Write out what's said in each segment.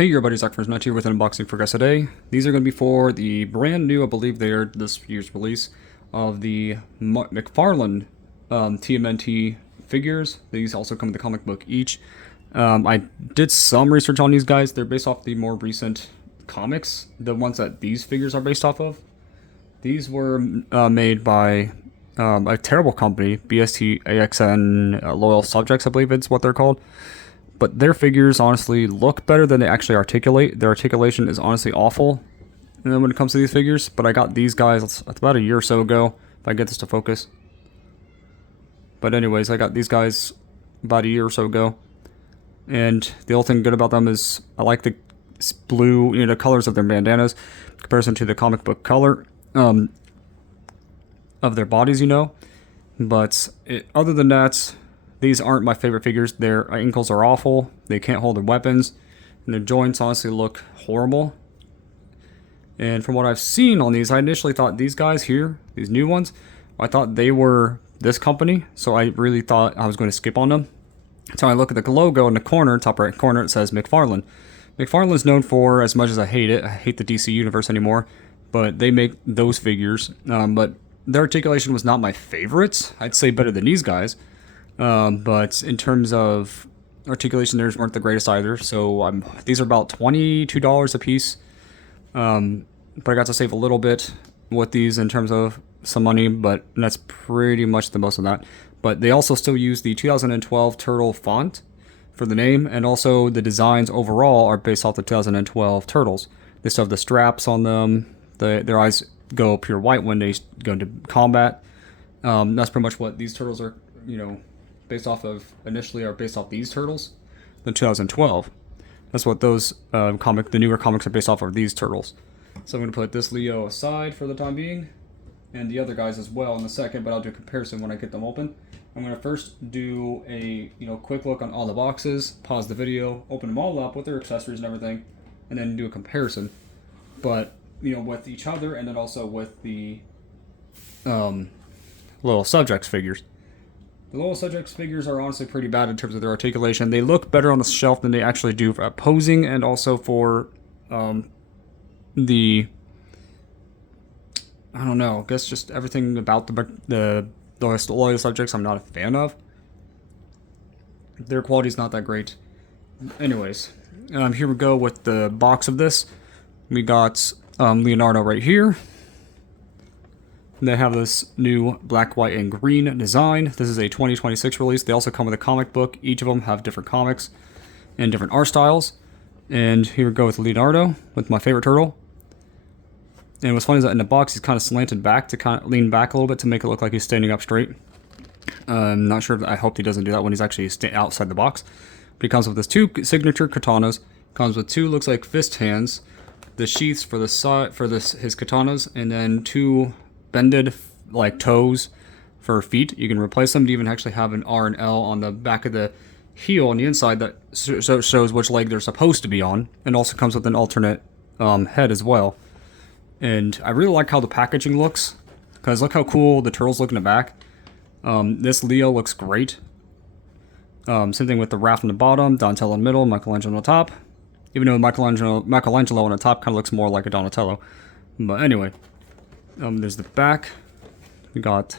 Hey everybody, ZachFriends9 here with an unboxing for guys today. These are going to be for the brand new, I believe they are this year's release, of the McFarlane TMNT figures. These also come with the comic book each. I did some research on these guys. They're based off the more recent comics, the ones that these figures are based off of. These were made by a terrible company, BST Loyal Subjects, I believe it's what they're called. But their figures honestly look better than they actually articulate. Their articulation is honestly awful when it comes to these figures. But I got these guys about a year or so ago, if I get this to focus. But anyways, I got these guys about a year or so ago. And the only thing good about them is I like the blue, the colors of their bandanas in comparison to the comic book color of their bodies, But other than that, these aren't my favorite figures. Their ankles are awful. They can't hold their weapons. And their joints honestly look horrible. And from what I've seen on these, I initially thought these guys here, these new ones, I thought they were this company. So I really thought I was going to skip on them. So I look at the logo in the corner, top right corner, it says McFarlane. McFarlane is known for, as much as I hate it, I hate the DC universe anymore, but they make those figures. But their articulation was not my favorite. I'd say better than these guys. But in terms of articulation, theirs weren't the greatest either. So these are about $22 a piece. But I got to save a little bit with these in terms of some money, but that's pretty much the most of that. But they also still use the 2012 Turtle font for the name, and also the designs overall are based off the 2012 Turtles. They still have the straps on them. Their eyes go pure white when they go into combat. That's pretty much what these turtles are, based off of. Initially are based off these turtles, the 2012. That's what those the newer comics are based off of, these turtles. So I'm going to put this Leo aside for the time being, and the other guys as well in a second, but I'll do a comparison when I get them open. I'm going to first do a quick look on all the boxes, pause the video, open them all up with their accessories and everything, and then do a comparison. But with each other, and then also with the little subjects figures. The little subjects figures are honestly pretty bad in terms of their articulation. They look better on the shelf than they actually do for posing, and also for I don't know, I guess just everything about the loyal subjects I'm not a fan of. Their quality is not that great. Anyways, here we go with the box of this. We got Leonardo right here. They have this new black, white, and green design. This is a 2026 release. They also come with a comic book. Each of them have different comics and different art styles. And here we go with Leonardo, with my favorite turtle. And what's funny is that in the box, he's kind of slanted back to kind of lean back a little bit to make it look like he's standing up straight. I'm not sure. I hope he doesn't do that when he's actually outside the box. But he comes with his two signature katanas. Comes with two, looks like fist hands. The sheaths for the side for his katanas, and then two bended toes for feet. You can replace them to even actually have an R and L on the back of the heel on the inside that shows which leg they're supposed to be on, and also comes with an alternate head as well. And I really like how the packaging looks, because look how cool the turtles look in the back. This Leo looks great. Same thing with the Raph on the bottom, Donatello in the middle, Michelangelo on the top. Even though Michelangelo on the top kind of looks more like a Donatello. But anyway, there's the back. We got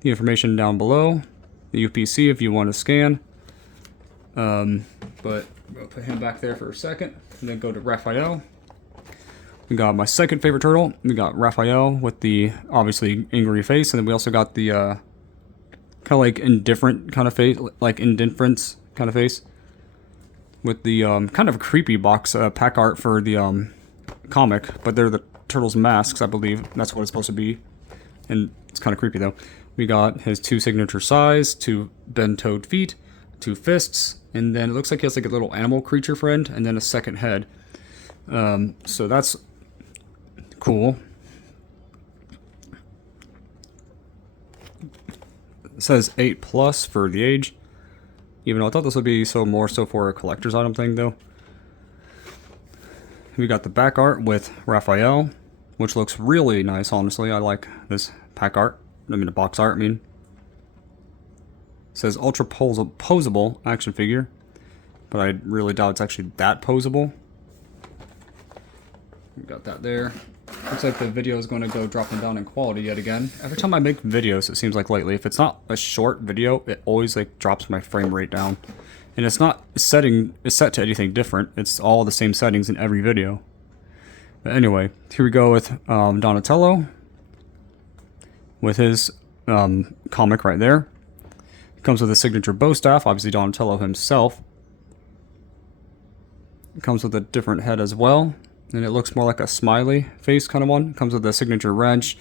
the information down below, the UPC if you want to scan. But we'll put him back there for a second, and then go to Raphael. We got my second favorite turtle. We got Raphael with the obviously angry face, and then we also got the kind of like indifferent kind of face, like indifference kind of face, with the kind of creepy box pack art for the comic, but they're the turtles' masks, I believe. That's what it's supposed to be, and it's kind of creepy though. We got his two signature size, two bent-toed feet, two fists, and then it looks like he has like a little animal creature friend, and then a second head. So that's cool. It says 8+ for the age, even though I thought this would be more so for a collector's item thing though. We got the back art with Raphael, which looks really nice, honestly. I like this pack art. The box art, It says ultra posable action figure, but I really doubt it's actually that posable. We got that there. Looks like the video is going to go dropping down in quality yet again. Every time I make videos, it seems like lately, if it's not a short video, it always like drops my frame rate down. And it's not set to anything different. It's all the same settings in every video. But anyway, here we go with Donatello with his comic right there. It comes with a signature bow staff, obviously Donatello himself. It comes with a different head as well, and it looks more like a smiley face kind of one. It comes with a signature wrench,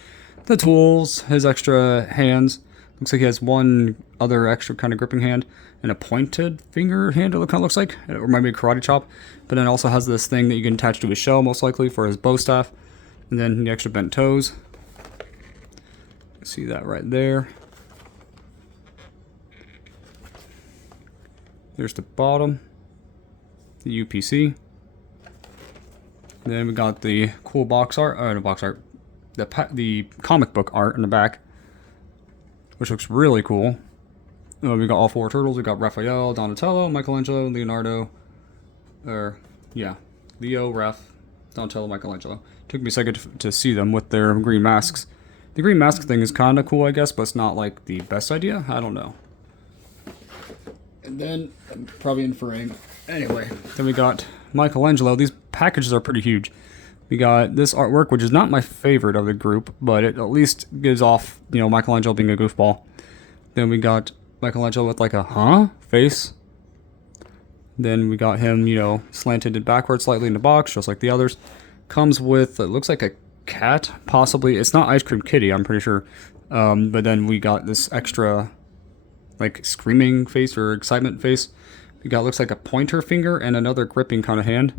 the tools, his extra hands. Looks like he has one other extra kind of gripping hand and a pointed finger hand, it kind of looks like. It reminds me of karate chop. But then it also has this thing that you can attach to his shell, most likely, for his bow staff. And then the extra bent toes. See that right there. There's the bottom. The UPC. Then we got the cool box art, the comic book art in the back, which looks really cool. We got all 4 turtles. We got Raphael, Donatello, Michelangelo, Leonardo. Leo, Raph, Donatello, Michelangelo. Took me a second to see them with their green masks. The green mask thing is kind of cool, I guess, but it's not like the best idea. I don't know. And then I'm probably in frame. Anyway, then we got Michelangelo. These packages are pretty huge. We got this artwork, which is not my favorite of the group, but it at least gives off, Michelangelo being a goofball. Then we got Michelangelo with like a face. Then we got him, slanted backwards slightly in the box, just like the others. Comes with, it looks like a cat, possibly. It's not Ice Cream Kitty, I'm pretty sure. But then we got this extra, like, screaming face or excitement face. We got, looks like a pointer finger and another gripping kind of hand.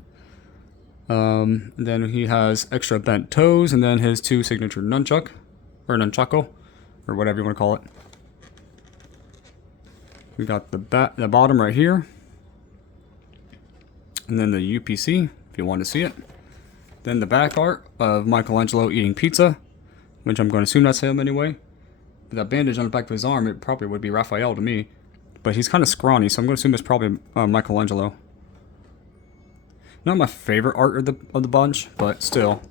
Then he has extra bent toes, and then his 2 signature nunchako, or whatever you want to call it. We got the bottom right here, and then the UPC, if you want to see it. Then the back art of Michelangelo eating pizza, which I'm going to assume that's him anyway. But that bandage on the back of his arm, it probably would be Raphael to me. But he's kind of scrawny, so I'm going to assume it's probably Michelangelo. Not my favorite art of the bunch, but still.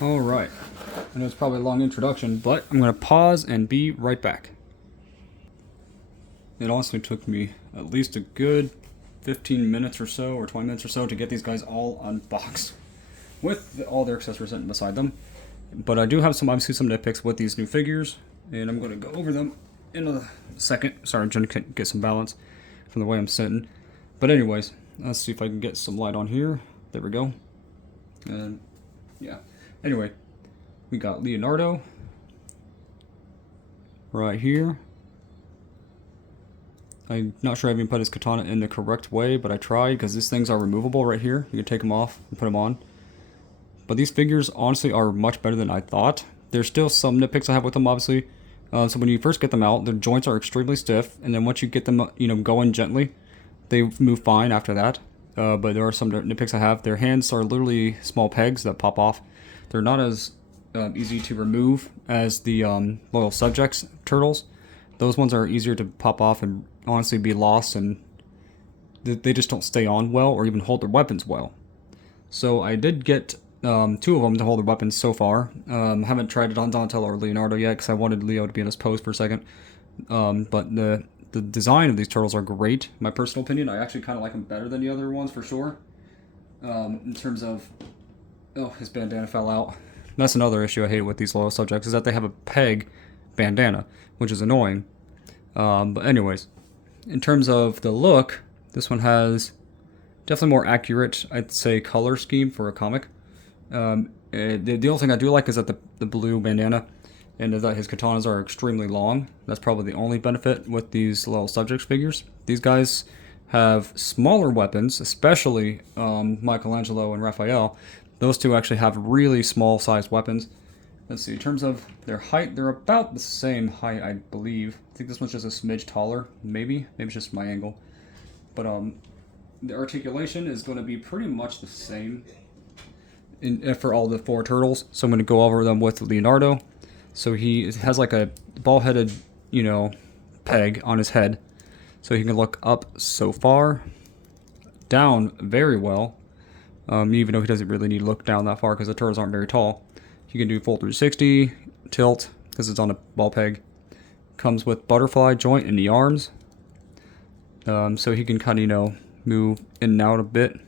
Alright. I know it's probably a long introduction, but I'm going to pause and be right back. It honestly took me at least a good 15 minutes or so, or 20 minutes or so, to get these guys all unboxed with all their accessories sitting beside them. But I do have obviously some nitpicks with these new figures, and I'm going to go over them in a second. Sorry, I'm trying to get some balance from the way I'm sitting. But anyways, let's see if I can get some light on here. There we go. And yeah. Anyway, we got Leonardo right here. I'm not sure I even put his katana in the correct way, but I tried, because these things are removable right here. You can take them off and put them on. But these figures honestly are much better than I thought. There's still some nitpicks I have with them, obviously. So when you first get them out, the joints are extremely stiff, and then once you get them, going gently, they move fine after that. But there are some nitpicks I have. Their hands are literally small pegs that pop off. They're not as easy to remove as the Loyal Subjects turtles. Those ones are easier to pop off and honestly be lost, and they just don't stay on well or even hold their weapons well. So I did get 2 of them to hold their weapons so far. Haven't tried it on Donatello or Leonardo yet, because I wanted Leo to be in his pose for a second. But the design of these turtles are great, in my personal opinion. I actually kind of like them better than the other ones for sure. In terms of, his bandana fell out. That's another issue I hate with these Loyal Subjects, is that they have a peg bandana, which is annoying. But anyways, in terms of the look, this one has definitely more accurate, I'd say, color scheme for a comic. The only thing I do like is that the blue bandana, and that his katanas are extremely long. That's probably the only benefit with these Loyal Subjects figures. These guys have smaller weapons, especially Michelangelo and Raphael. Those 2 actually have really small sized weapons. Let's see, in terms of their height, they're about the same height, I believe. I think this one's just a smidge taller, maybe it's just my angle. But the articulation is going to be pretty much the same for all the 4 turtles. So I'm going to go over them with Leonardo. So he has like a ball-headed, peg on his head. So he can look up so far, down very well, even though he doesn't really need to look down that far because the turtles aren't very tall. You can do full 360, tilt, because it's on a ball peg. Comes with butterfly joint in the arms. So he can kind of, you know, move in and out a bit.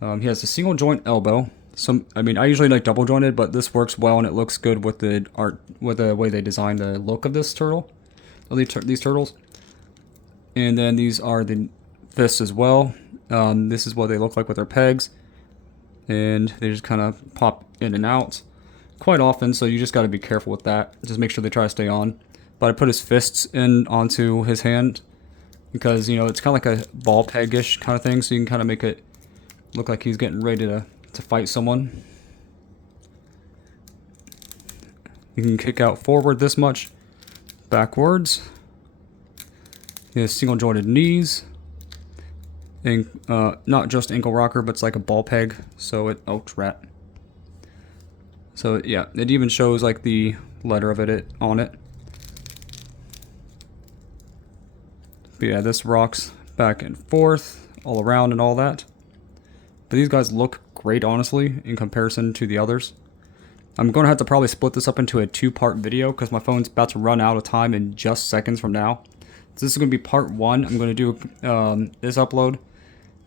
He has a single joint elbow. I mean, I usually like double jointed, but this works well and it looks good with the art, with the way they designed the look of this turtle, of these turtles. And then these are the fists as well. This is what they look like with their pegs, and they just kind of pop in and out quite often. So you just got to be careful with that. Just make sure they try to stay on. But I put his fists in onto his hand because, you know, it's kind of like a ball peg-ish kind of thing. So you can kind of make it look like he's getting ready to fight someone. You can kick out forward this much, backwards. He has single jointed knees. And not just ankle rocker, but it's like a ball peg. So it, oh, rat. So yeah, it even shows like the letter of it on it. But yeah, this rocks back and forth, all around and all that. But these guys look great, honestly, in comparison to the others. I'm going to have to probably split this up into a 2-part video because my phone's about to run out of time in just seconds from now. So this is going to be part 1. I'm going to do this upload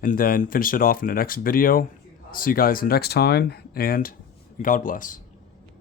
and then finish it off in the next video. See you guys next time, and God bless.